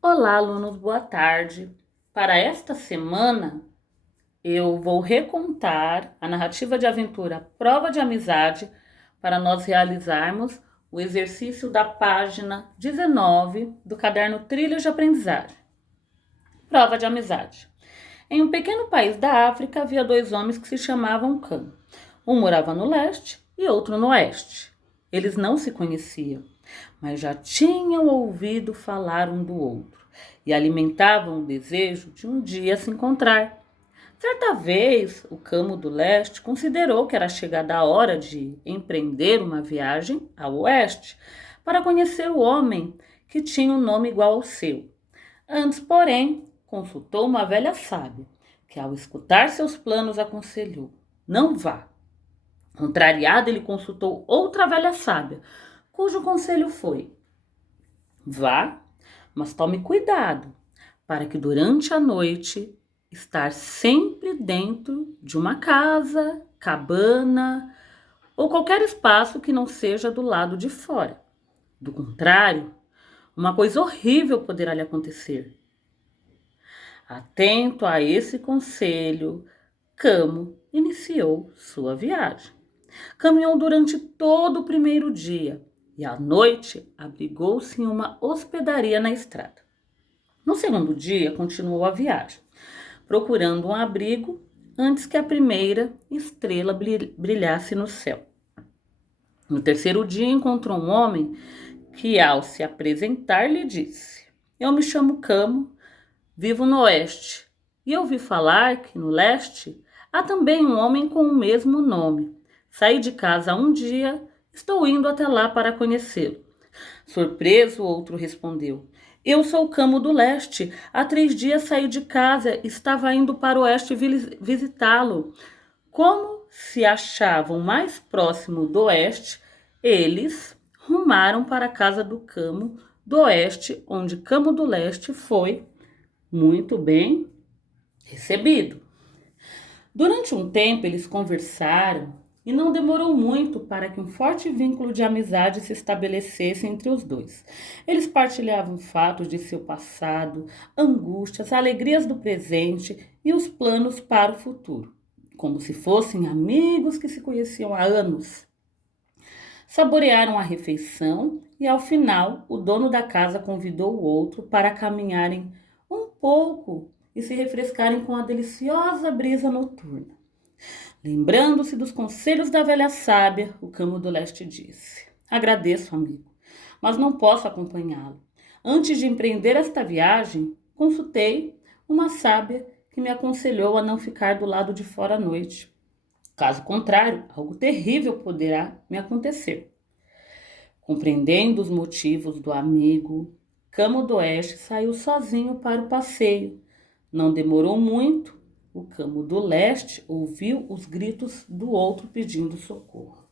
Olá, alunos, boa tarde. Para esta semana, eu vou recontar a narrativa de aventura Prova de Amizade para nós realizarmos o exercício da página 19 do caderno Trilhas de Aprendizagem. Prova de Amizade. Em um pequeno país da África havia dois homens que se chamavam Cam. Um morava no leste e outro no oeste. Eles não se conheciam, mas já tinham ouvido falar um do outro e alimentavam o desejo de um dia se encontrar. Certa vez, o Camo do Leste considerou que era chegada a hora de empreender uma viagem ao oeste para conhecer o homem que tinha um nome igual ao seu. Antes, porém, consultou uma velha sábia, que ao escutar seus planos aconselhou: não vá. Contrariado, ele consultou outra velha sábia, cujo conselho foi: vá, mas tome cuidado, para que durante a noite estar sempre dentro de uma casa, cabana ou qualquer espaço que não seja do lado de fora. Do contrário, uma coisa horrível poderá lhe acontecer. Atento a esse conselho, Camo iniciou sua viagem. Caminhou durante todo o primeiro dia e à noite abrigou-se em uma hospedaria na estrada. No segundo dia, continuou a viagem, procurando um abrigo antes que a primeira estrela brilhasse no céu. No terceiro dia, encontrou um homem que, ao se apresentar, lhe disse: eu me chamo Camo, vivo no oeste, e ouvi falar que no leste há também um homem com o mesmo nome. Saí de casa há um dia, estou indo até lá para conhecê-lo. Surpreso, o outro respondeu: eu sou o Camo do Leste. Há 3 dias saí de casa, estava indo para o oeste visitá-lo. Como se achavam mais próximo do oeste, eles rumaram para a casa do Camo do oeste, onde Camo do Leste foi muito bem recebido. Durante um tempo eles conversaram e não demorou muito para que um forte vínculo de amizade se estabelecesse entre os dois. Eles partilhavam fatos de seu passado, angústias, alegrias do presente e os planos para o futuro, como se fossem amigos que se conheciam há anos. Saborearam a refeição e, ao final, o dono da casa convidou o outro para caminharem um pouco e se refrescarem com a deliciosa brisa noturna. Lembrando-se dos conselhos da velha sábia, o Camo do Leste disse: agradeço, amigo, mas não posso acompanhá-lo. Antes de empreender esta viagem, consultei uma sábia que me aconselhou a não ficar do lado de fora à noite. Caso contrário, algo terrível poderá me acontecer. Compreendendo os motivos do amigo, Camo do Oeste saiu sozinho para o passeio. Não demorou muito, o Camo do Leste ouviu os gritos do outro pedindo socorro.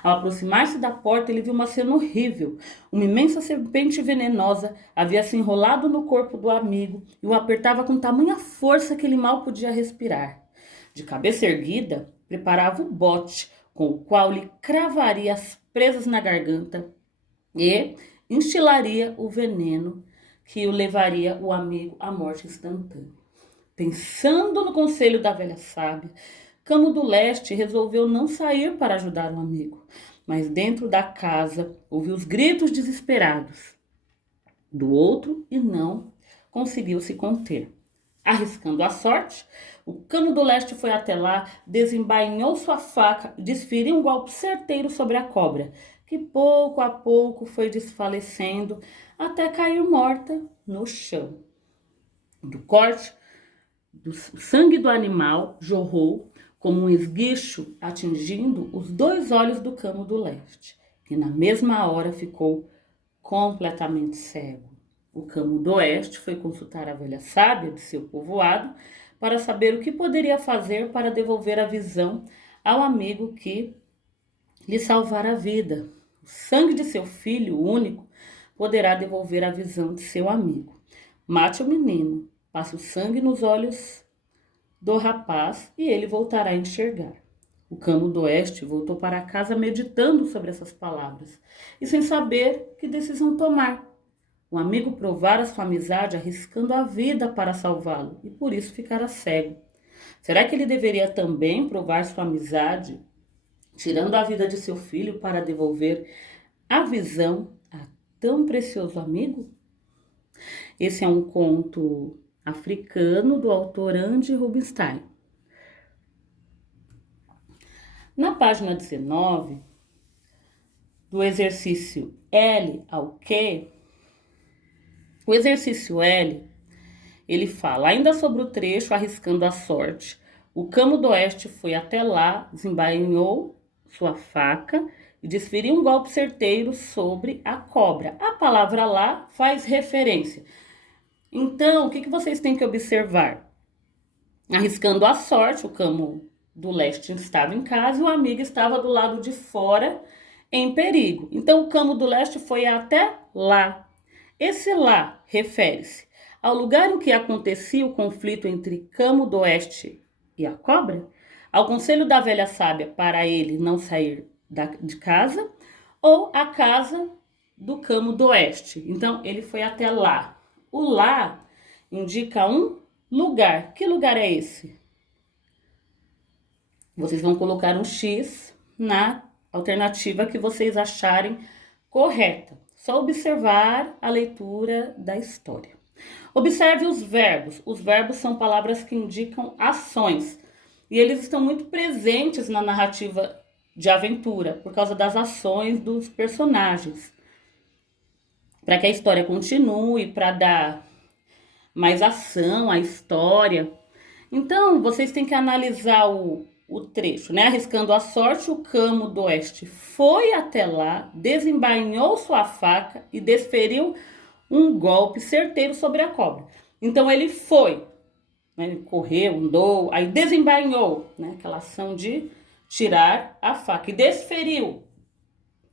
Ao aproximar-se da porta, ele viu uma cena horrível. Uma imensa serpente venenosa havia se enrolado no corpo do amigo e o apertava com tamanha força que ele mal podia respirar. De cabeça erguida, preparava o bote com o qual lhe cravaria as presas na garganta e instilaria o veneno que o levaria o amigo à morte instantânea. Pensando no conselho da velha sábia, Camo do Leste resolveu não sair para ajudar o amigo, mas dentro da casa ouviu os gritos desesperados do outro e não conseguiu se conter. Arriscando a sorte, o Camo do Leste foi até lá, desembainhou sua faca e desferiu um golpe certeiro sobre a cobra, que pouco a pouco foi desfalecendo até cair morta no chão. Do corte, o sangue do animal jorrou como um esguicho, atingindo os 2 olhos do Camo do Leste, que na mesma hora ficou completamente cego. O Camo do Oeste foi consultar a velha sábia de seu povoado para saber o que poderia fazer para devolver a visão ao amigo que lhe salvara a vida. O sangue de seu filho único poderá devolver a visão de seu amigo. Mate o menino, passe o sangue nos olhos do rapaz e ele voltará a enxergar. O Camo do Oeste voltou para casa meditando sobre essas palavras e sem saber que decisão tomar. O O amigo provara sua amizade arriscando a vida para salvá-lo e por isso ficara cego. Será que ele deveria também provar sua amizade, tirando a vida de seu filho para devolver a visão a tão precioso amigo? Esse é um conto africano do autor Andy Rubinstein. Na página 19, do exercício L ao Q, o exercício L, ele fala, ainda sobre o trecho arriscando a sorte, o Camo do Oeste foi até lá, desembainhou sua faca e desferiu um golpe certeiro sobre a cobra. A palavra lá faz referência. Então, o que vocês têm que observar? Arriscando a sorte, o Camo do Leste estava em casa e o amigo estava do lado de fora em perigo. Então, o Camo do Leste foi até lá. Esse lá refere-se ao lugar em que acontecia o conflito entre Camo do Oeste e a cobra, ao conselho da velha sábia para ele não sair de casa, ou à casa do Camo do Oeste. Então, ele foi até lá. O lá indica um lugar. Que lugar é esse? Vocês vão colocar um X na alternativa que vocês acharem correta. Só observar a leitura da história. Observe os verbos. Os verbos são palavras que indicam ações. E eles estão muito presentes na narrativa de aventura, por causa das ações dos personagens. Para que a história continue, para dar mais ação à história. Então, vocês têm que analisar o trecho, né? Arriscando a sorte, o Camo do Oeste foi até lá, desembainhou sua faca e desferiu um golpe certeiro sobre a cobra. Então ele foi, né? Ele correu, andou, aí desembainhou, né? Aquela ação de tirar a faca e desferiu.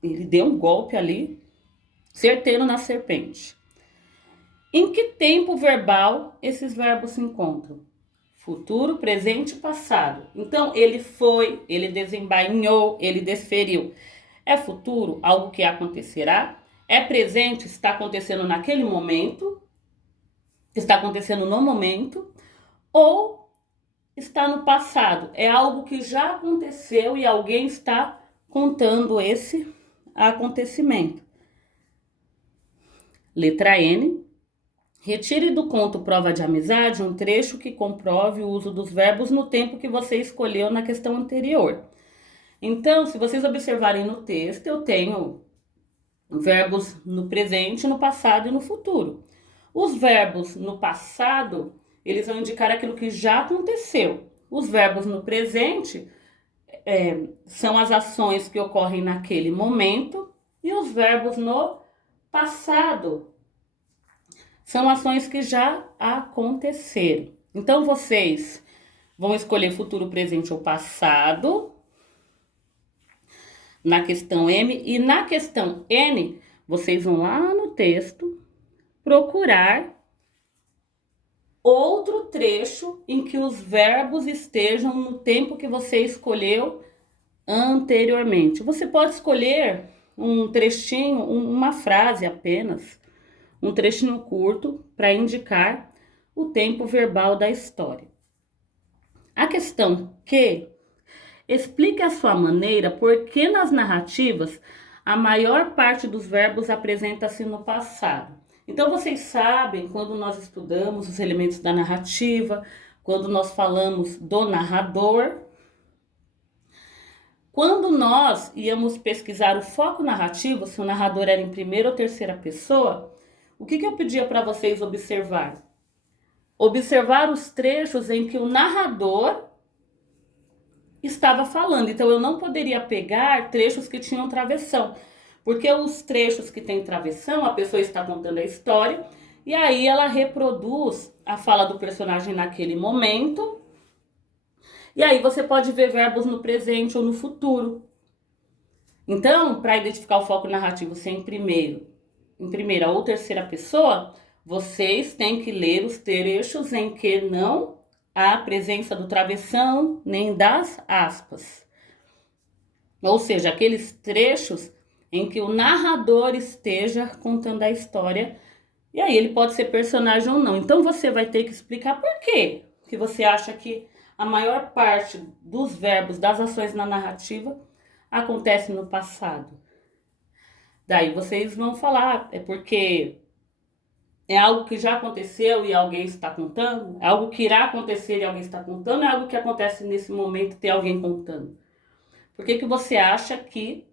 Ele deu um golpe ali, certeiro na serpente. Em que tempo verbal esses verbos se encontram? Futuro, presente e passado. Então, ele foi, ele desembainhou, ele desferiu. É futuro, algo que acontecerá. É presente, está acontecendo naquele momento. Está acontecendo no momento. Ou está no passado. É algo que já aconteceu e alguém está contando esse acontecimento. Letra N. Retire do conto Prova de Amizade um trecho que comprove o uso dos verbos no tempo que você escolheu na questão anterior. Então, se vocês observarem no texto, eu tenho verbos no presente, no passado e no futuro. Os verbos no passado, eles vão indicar aquilo que já aconteceu. Os verbos no presente são as ações que ocorrem naquele momento. E os verbos no passado são ações que já aconteceram. Então, vocês vão escolher futuro, presente ou passado na questão M. E na questão N, vocês vão lá no texto procurar outro trecho em que os verbos estejam no tempo que você escolheu anteriormente. Você pode escolher um trechinho, uma frase apenas, um trechinho curto para indicar o tempo verbal da história. A questão Q explique à sua maneira por que nas narrativas a maior parte dos verbos apresenta-se no passado. Então vocês sabem, quando nós estudamos os elementos da narrativa, quando nós falamos do narrador, quando nós íamos pesquisar o foco narrativo, se o narrador era em primeira ou terceira pessoa, o que eu pedia para vocês observar? Observar os trechos em que o narrador estava falando. Então, eu não poderia pegar trechos que tinham travessão, porque os trechos que têm travessão, a pessoa está contando a história, e aí ela reproduz a fala do personagem naquele momento, e aí você pode ver verbos no presente ou no futuro. Então, para identificar o foco narrativo se é em primeira ou terceira pessoa, vocês têm que ler os trechos em que não há presença do travessão nem das aspas. Ou seja, aqueles trechos em que o narrador esteja contando a história E aí ele pode ser personagem ou não. Então você vai ter que explicar por quê que você acha que a maior parte dos verbos, das ações na narrativa acontece no passado. Daí vocês vão falar, é porque é algo que já aconteceu e alguém está contando? É algo que irá acontecer e alguém está contando? É algo que acontece nesse momento e tem alguém contando? Por que que você acha que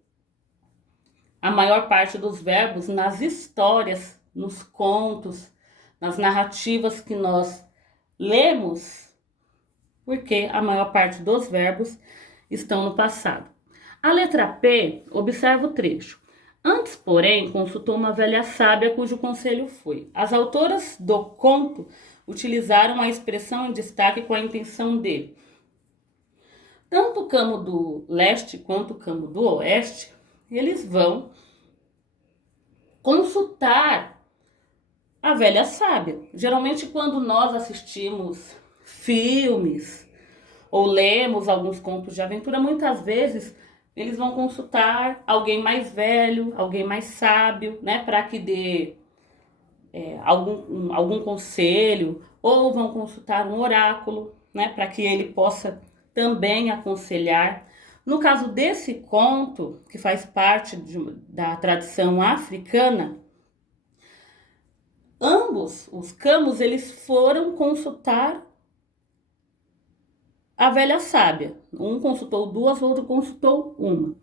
a maior parte dos verbos nas histórias, nos contos, nas narrativas que nós lemos, porque a maior parte dos verbos estão no passado? A letra P, observa o trecho. Antes, porém, consultou uma velha sábia cujo conselho foi: as autoras do conto utilizaram a expressão em destaque com a intenção de tanto o Camo do Leste quanto o Camo do Oeste, eles vão consultar a velha sábia. Geralmente, quando nós assistimos filmes ou lemos alguns contos de aventura, muitas vezes eles vão consultar alguém mais velho, alguém mais sábio, né, para que dê algum conselho, ou vão consultar um oráculo, né, para que ele possa também aconselhar. No caso desse conto, que faz parte da tradição africana, ambos os Camos eles foram consultar a velha sábia. Um consultou duas, o outro consultou uma.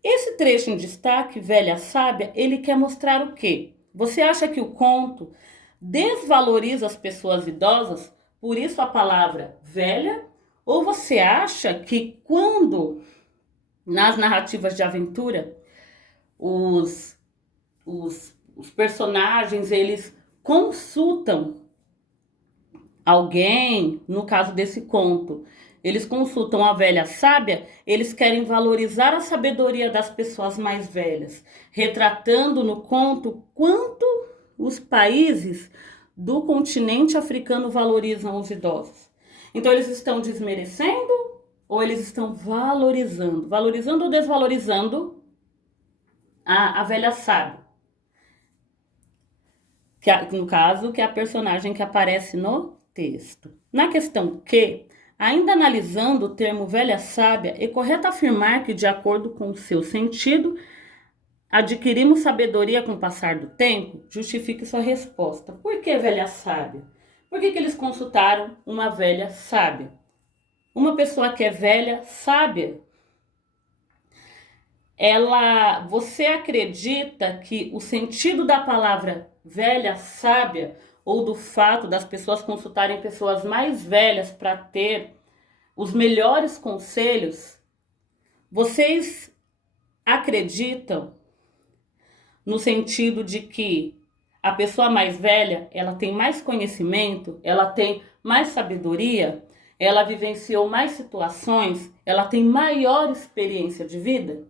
Esse trecho em destaque, velha sábia, ele quer mostrar o quê? Você acha que o conto desvaloriza as pessoas idosas, por isso a palavra velha? Ou você acha que quando nas narrativas de aventura os personagens eles consultam alguém, no caso desse conto, eles consultam a velha sábia, eles querem valorizar a sabedoria das pessoas mais velhas, retratando no conto quanto os países do continente africano valorizam os idosos. Então eles estão desmerecendo ou eles estão valorizando? Valorizando ou desvalorizando a velha sábia? No caso, que é a personagem que aparece no texto. Na questão Q, ainda analisando o termo velha sábia, é correto afirmar que, de acordo com o seu sentido, adquirimos sabedoria com o passar do tempo? Justifique sua resposta. Por que velha sábia? Por que eles consultaram uma velha sábia? Uma pessoa que é velha, sábia, você acredita que o sentido da palavra velha, sábia, ou do fato das pessoas consultarem pessoas mais velhas para ter os melhores conselhos, vocês acreditam no sentido de que a pessoa mais velha, ela tem mais conhecimento, ela tem mais sabedoria, ela vivenciou mais situações, ela tem maior experiência de vida?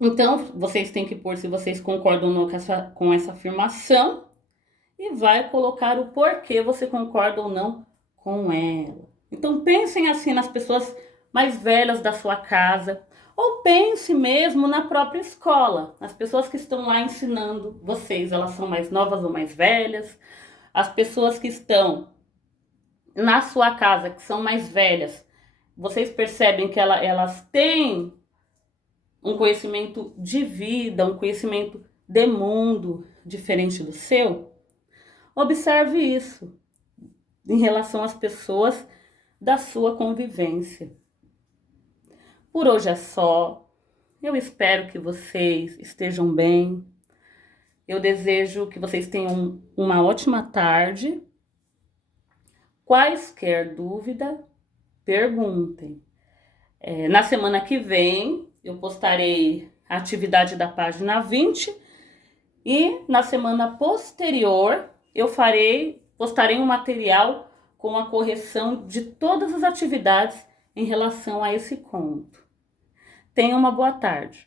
Então, vocês têm que pôr se vocês concordam ou não com essa afirmação e vai colocar o porquê você concorda ou não com ela. Então, pensem assim nas pessoas mais velhas da sua casa ou pense mesmo na própria escola, nas pessoas que estão lá ensinando vocês. Elas são mais novas ou mais velhas? As pessoas que estão na sua casa, que são mais velhas, vocês percebem que elas têm um conhecimento de vida, um conhecimento de mundo diferente do seu? Observe isso em relação às pessoas da sua convivência. Por hoje é só. Eu espero que vocês estejam bem. Eu desejo que vocês tenham uma ótima tarde. Quaisquer dúvida, perguntem. Na semana que vem, eu postarei a atividade da página 20 e na semana posterior eu postarei um material com a correção de todas as atividades em relação a esse conto. Tenha uma boa tarde.